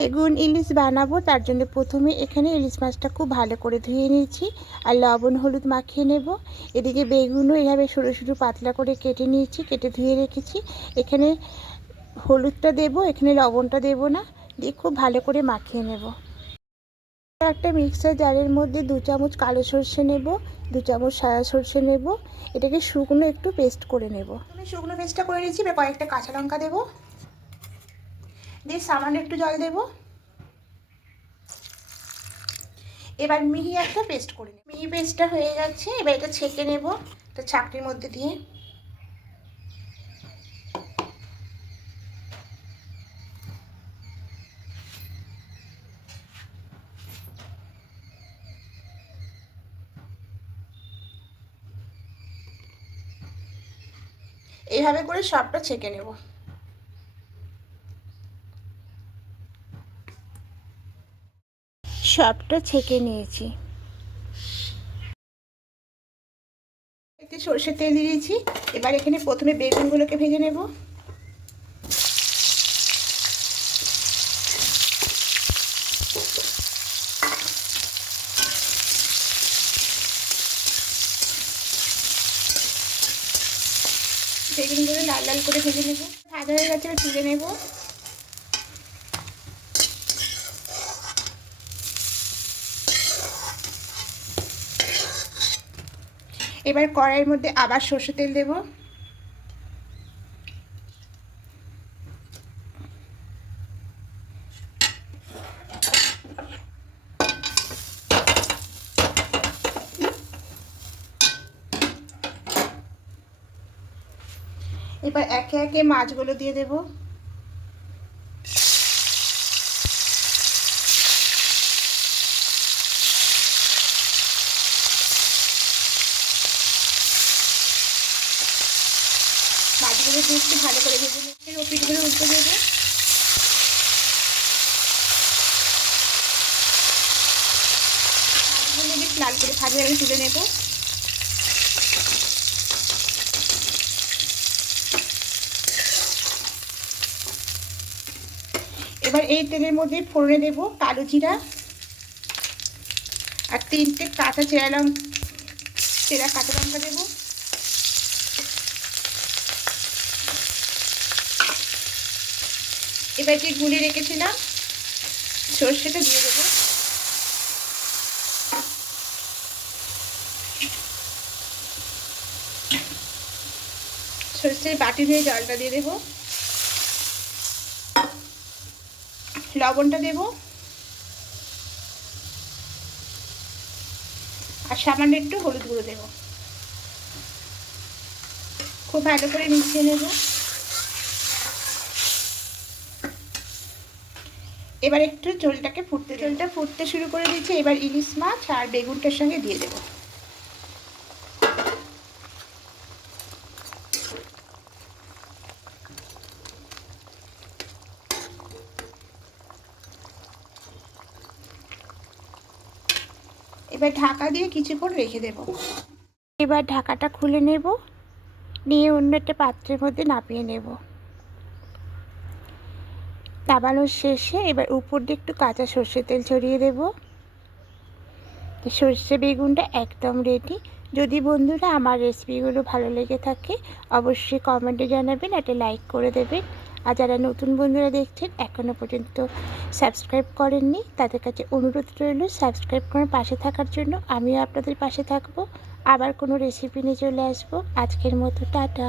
বেগুন ইলিশ বানাবো, তার জন্য প্রথমে এখানে ইলিশ মাছটা খুব ভালো করে ধুয়ে নিয়েছি আর লবণ হলুদ মাখিয়ে নেব। এদিকে বেগুনও এভাবে সরু সরু পাতলা করে কেটে নিয়েছি, কেটে ধুয়ে রেখেছি। এখানে হলুদটা দেব, এখানে লবণটা দেব না, দিয়ে খুব ভালো করে মাখিয়ে নেব। একটা মিক্সার জারের মধ্যে 2 চামচ কালো সর্ষে নেব, 2 চামচ সাদা সর্ষে নেব। এটাকে শুকনো একটু পেস্ট করে নেব। আমি শুকনো পেস্টটা করে নিয়েছি। এবার কয়েকটা কাঁচা লঙ্কা দেব, দিয়ে সামান্য একটু জল দেব। এবার মিহি একটা পেস্ট করে নেব। মিহি পেস্টটা হয়ে যাচ্ছে, এবার এটা ছেঁকে নেব একটা ছাঁকনির মধ্যে দিয়ে। এইভাবে করে সবটা ছেঁকে নেব। সবটা ছেঁকে নিয়েছি। এতে সরষের তেল দিয়েছি। এবার এখানে প্রথমে বেগুনগুলোকে ভেজে নেব। বেগুনগুলো লাল লাল করে ভেজে নেব। ভাজা হয়ে গেছে, তুলে নেব। এবার কড়াইয়ের মধ্যে আবার সরষের তেল দেব। এবার একে একে মাছগুলো দিয়ে দেব। মাছগুলো দিয়ে একটু ভালো করে ভেজে নিচ্ছি। ওপিটগুলো উল্টে দেবো। মাছগুলো বেশ লাল করে ভাজা হয়ে তুলে নেব। এবার এই তেলের মধ্যে ফোড়নে দেব কালো জিরা আর 3টে কাঁচা চেরা কাঁচা লঙ্কা দেব। এবার যে গুলে রেখেছিলাম সর্ষেটা দিয়ে দেবো। সর্ষের বাটি ধুয়ে জলটা দিয়ে দেবো। লবণটা দেব আর সামান্য একটু হলুদ গুঁড়ো দেব। খুব ভালো করে মিশিয়ে নেব। এবার একটু ঝোলটা ফুটতে শুরু করে দিয়েছি। এবার ইলিশ মাছ আর বেগুনটার সঙ্গে দিয়ে দেব। এবার ঢাকা দিয়ে কিছুক্ষণ রেখে দেব। এবার ঢাকাটা খুলে নেব, নিয়ে অন্য একটা পাত্রের মধ্যে নামিয়ে নেব। নামানোর শেষে এবার উপর দিয়ে একটু কাঁচা সর্ষের তেল ছড়িয়ে দেব। সর্ষে বেগুনটা একদম রেডি। যদি বন্ধুরা আমার রেসিপিগুলো ভালো লেগে থাকে অবশ্যই কমেন্টে জানাবেন, একটা লাইক করে দেবেন। আর যারা নতুন বন্ধুরা দেখছেন এখনও পর্যন্ত সাবস্ক্রাইব করেননি তাদের কাছে অনুরোধ রইল সাবস্ক্রাইব করে পাশে থাকার জন্য। আমিও আপনাদের পাশে থাকবো। আবার কোনো রেসিপি নিয়ে চলে আসবো। আজকের মতো টাটা।